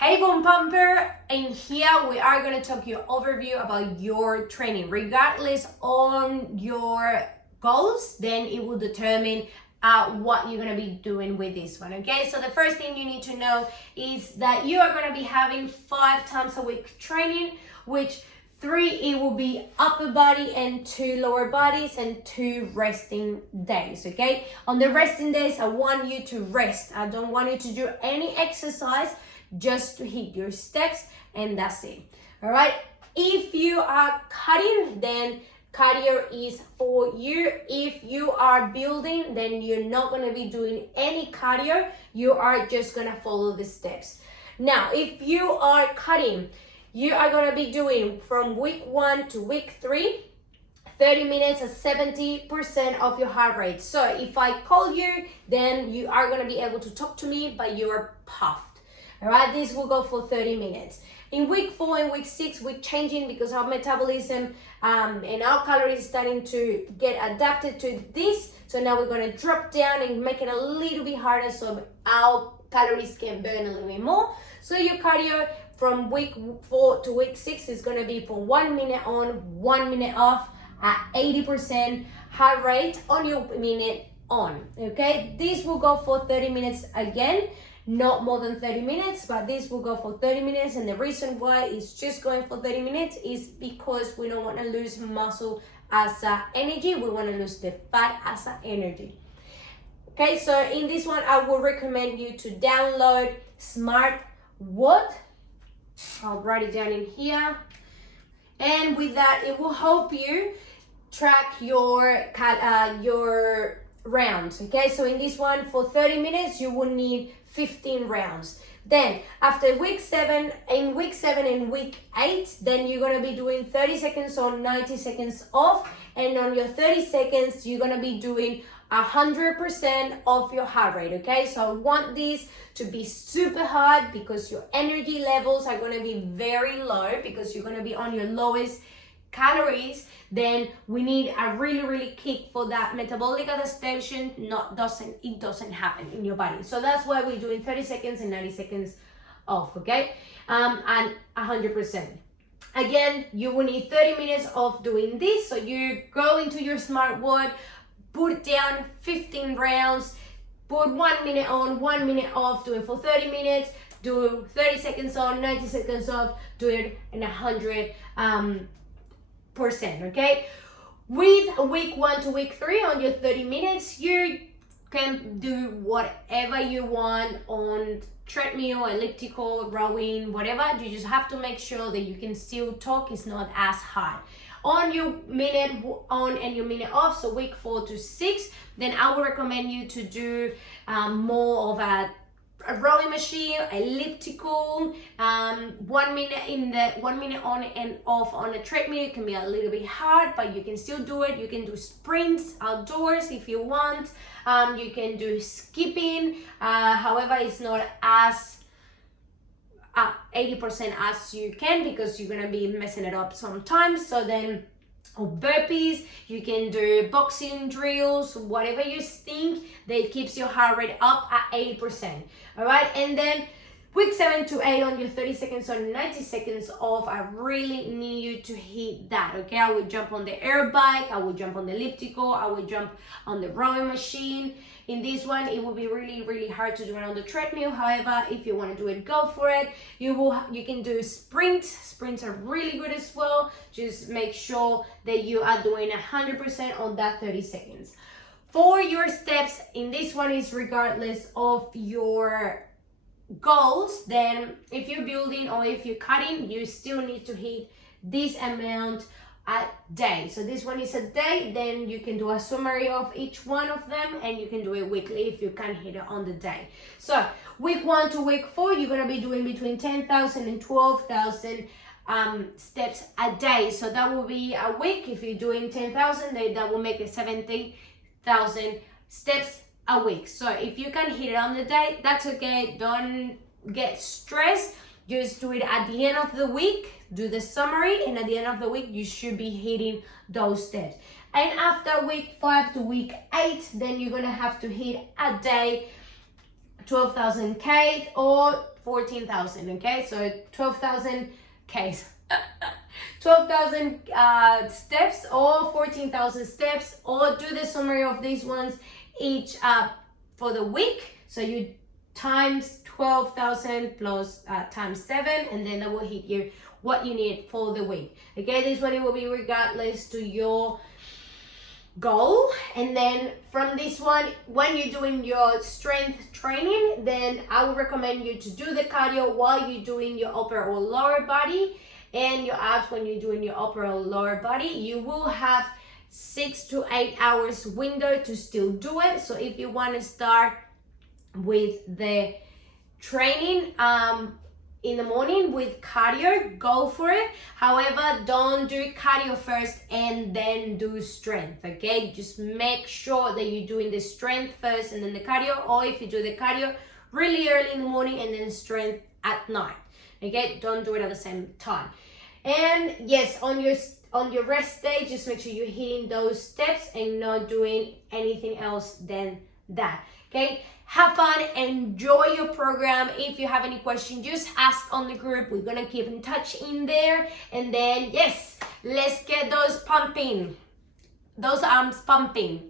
Hey Boom Pumper, in here we are going to talk you overview about your training. Regardless on your goals, then it will determine what you're going to be doing with this one. Okay, so the first thing you need to know is that you are going to be having 5 times a week training, which 3 it will be upper body and 2 lower bodies and 2 resting days. Okay, on the resting days I want you to rest. I don't want you to do any exercise, just to hit your steps, and that's it. All right, if you are cutting, then cardio is for you. If you are building, then you're not going to be doing any cardio, you are just going to follow the steps. Now if you are cutting, you are going to be doing from week 1 to week 3 30 minutes at 70% of your heart rate. So if I call you, then you are going to be able to talk to me, but you're puffed. All right, this will go for 30 minutes. In week 4 and week 6, we're changing because our metabolism and our calories starting to get adapted to this. So now we're going to drop down and make it a little bit harder so our calories can burn a little bit more. So your cardio from week 4 to week 6 is going to be for 1 minute on, 1 minute off at 80% heart rate on your minute on. Okay, this will go for 30 minutes again. Not more than 30 minutes, but this will go for 30 minutes. And the reason why it's just going for 30 minutes is because we don't want to lose muscle as energy. We want to lose the fat as energy. Okay, so in this one, I will recommend you to download Smart Watt. I'll write it down in here. And with that, it will help you track your rounds. Okay, so in this one, for 30 minutes, you will need 15 rounds. Then after week 7 and week 8, then you're going to be doing 30 seconds on, 90 seconds off, and on your 30 seconds you're going to be doing 100% of your heart rate. Okay, so I want this to be super hard because your energy levels are going to be very low because you're going to be on your lowest calories. Then we need a really kick for that metabolic adaptation. It doesn't happen in your body. So that's why we're doing 30 seconds and 90 seconds off. Okay, and 100%. Again, you will need 30 minutes of doing this. So you go into your Smart Watt, put down 15 rounds, put 1 minute on, 1 minute off, do it for 30 minutes, do 30 seconds on, 90 seconds off, do it in 100%. Okay, with week 1 to week 3 on your 30 minutes, you can do whatever you want on treadmill, elliptical, rowing, whatever. You just have to make sure that you can still talk. It's not as hard. On your minute on and your minute off, so week 4 to 6, then I would recommend you to do more of a rowing machine, elliptical, 1 minute 1 minute on and off on a treadmill. It can be a little bit hard, but you can still do it. You can do sprints outdoors if you want. You can do skipping, however it's not as 80% as you can because you're gonna be messing it up sometimes. So then, or burpees, you can do boxing drills, whatever you think that keeps your heart rate up at 80%. All right, and then week 7 to 8 on your 30 seconds on, 90 seconds off, I really need you to hit that. Okay, I would jump on the air bike, I would jump on the elliptical, I would jump on the rowing machine. In this one, it will be really hard to do it on the treadmill. However, if you want to do it, go for it. You can do sprints. Sprints are really good as well. Just make sure that you are doing 100% on that 30 seconds. For your steps, in this one is regardless of your goals. Then if you're building or if you're cutting, you still need to hit this amount a day. So this one is a day, then you can do a summary of each one of them, and you can do it weekly if you can't hit it on the day. So week 1 to week 4, you're going to be doing between 10,000 and 12,000 steps a day. So that will be a week. If you're doing 10,000, that will make it 70,000 steps a week. So if you can hit it on the day, that's okay. Don't get stressed. Just do it at the end of the week, do the summary, and at the end of the week, you should be hitting those steps. And after week 5 to week 8, then you're gonna have to hit a day 12,000 K or 14,000. Okay, so 12,000 Ks. 12,000 steps or 14,000 steps, or do the summary of these ones each for the week. So you times 12,000 plus times 7, and then that will hit you what you need for the week. Okay, this one it will be regardless to your goal. And then from this one, when you're doing your strength training, then I would recommend you to do the cardio while you're doing your upper or lower body, and your abs when you're doing your upper or lower body. You will have 6 to 8 hours window to still do it. So if you want to start with the training in the morning with cardio, go for it. However, don't do cardio first and then do strength. Okay, just make sure that you're doing the strength first and then the cardio, or if you do the cardio really early in the morning and then strength at night. Okay, don't do it at the same time. And yes, on your rest day, just make sure you're hitting those steps and not doing anything else than that. Okay, have fun, enjoy your program. If you have any questions, just ask on the group. We're gonna keep in touch in there. And then yes, let's get those pumping, those arms pumping.